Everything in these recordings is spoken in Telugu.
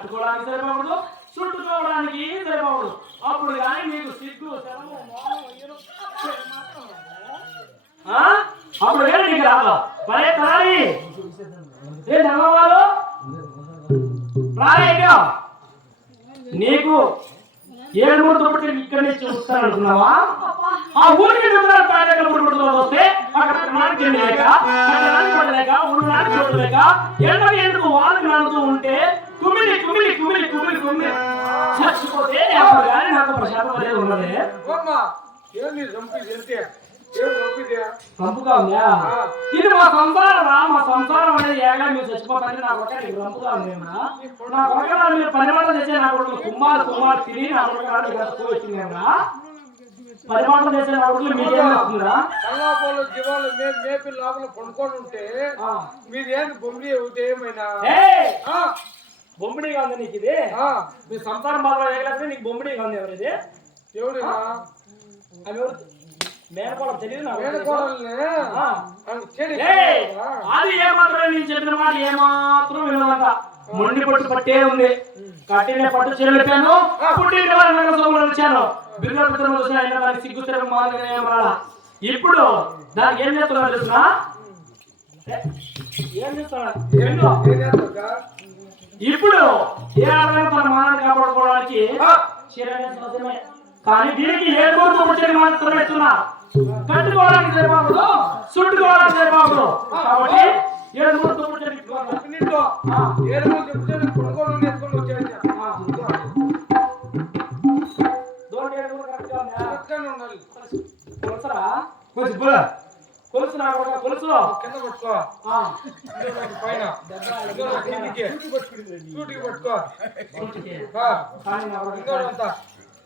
పట్టుకోవడానికి సరిపోవడదు చుట్టుకోవడానికి సరిపోవడదు అప్పుడు కానీ మీకు సిగ్గు అప్పుడు కానీ నీకు రాదు. మరే తరాలి. ఏ నమ్మవారు రాలేగా నీకు ఏడు మూడు దుప్పటి ఇక్కడ నుంచి చూస్తాను ఆ ఊరికి దుప్పటి తాజాగా ముడుపుడుతో వస్తే అక్కడ నాటి తిండి లేక కట్టడానికి పని లేక ఉండడానికి చోటు లేక ఎండకు ఎందుకు వాళ్ళకి నాడుతూ ఉంటే కుమిలి కుమిలి ఉన్నది? ఉందా? ఇది మా సంసారం రా. మా సంసారం అనేది ఏగా మీరు చచ్చిపోతారని నాకు ఒక నీకు రంపుగా ఉంది ఏమన్నా? నా కొడుకు మీరు పని మాటలు చేసే నా కొడుకు కుమ్మారు కుమ్మారు తిని నా కొడుకు నాకు? పని మాటలు చేసే నా కొడుకు కల్లాపోలు జీవాలు మేపి లోపల పండుకొని ఉంటే ఆ. మీరు ఏంది బొమ్మిడి అవుతే ఏమైనా? బొమ్మిడిగా ఉంది నీకు ఇది. ఆ, మీ సంసారం బాగా ఏగలేకపోతే నీకు బొమ్మిడిగా ఉంది ఎవరిది? ఎవడినా అవి ఎవరు? తెలియదు! అది ఏమాత్రం నేను చెప్పిన మాట ఏమాత్రం వినదంట మొండి పట్టు పట్టే ఉంది. కట్టిన పట్టు చెల్లిపోయాను పుట్టిన నగర సోములు వచ్చాను బిర్లా పిత్రులు వచ్చిన అయినా దానికి సిగ్గు తెరకు మాదిరిగా ఇప్పుడు దానికి ఏం చేస్తున్నారు తెలుసునా? ఏ, చేస్తున్నారు? ఇప్పుడు ఏ ఆడైనా తన మానాన్ని కాపాడుకోవడానికి చీర. కానీ దీనికి ఏ కోరిక వచ్చేది మాత్రమే ఇస్తున్నా కట్టుకోవడానికి సరిపోకూడదు చుట్టుకోవడానికి సరిపోకూడదు కాబట్టి ఏడు దుప్పటి చెప్పినట్టు ఏడు ఉందా? పక్కనే ఉండాలి. కొలుసురా? కొలుసు నా కొడుకా, కొలుసు. కింద పట్టుకో. పైన. పట్టుకో.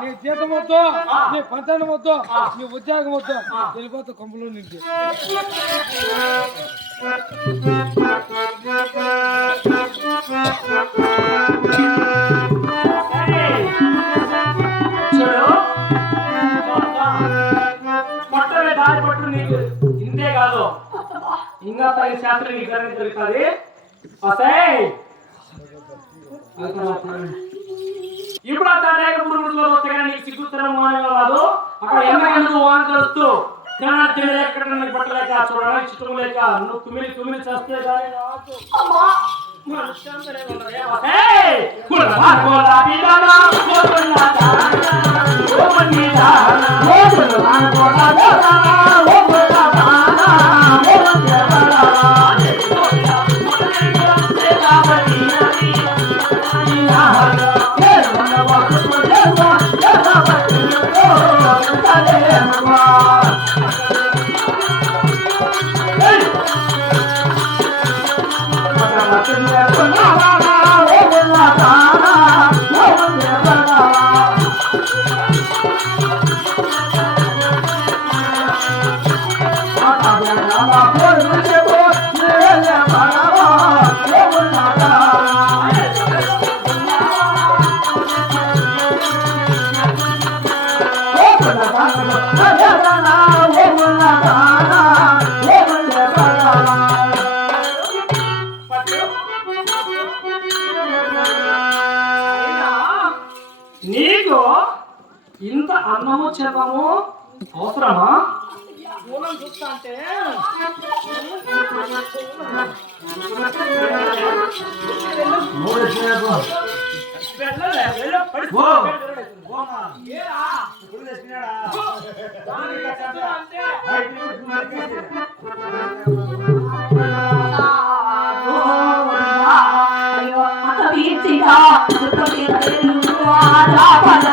నీ జీతం వద్దు. నీ పంచాయతీ వద్దు. నీ ఉద్యోగం వద్దు. వెళ్ళిపోతా కంపులో నుంచి ఇంకా తగిన శాస్త్రం నీకు అనేది ఇప్పుడు ఆ తాటాక పురుగులో వస్తే కానీ నీకు సిగ్గుతరం మానేగా రాదు అక్కడ ఎన్న ఎందుకు వాన తెలుస్తూ తినడా తినలేక ఎక్కడ నీకు పట్టలేక చూడడానికి చిత్రం లేక నువ్వు కుమిలి కుమిలి చేస్తే కానీ అమ్మా! మనశ్శాంతి నీకు ఇంత అన్నము చేతము అవసరమా? మూలం చూస్తా అంటే. తీర్చిగా తెలుగు ఆరాధన.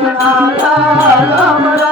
రామ రామ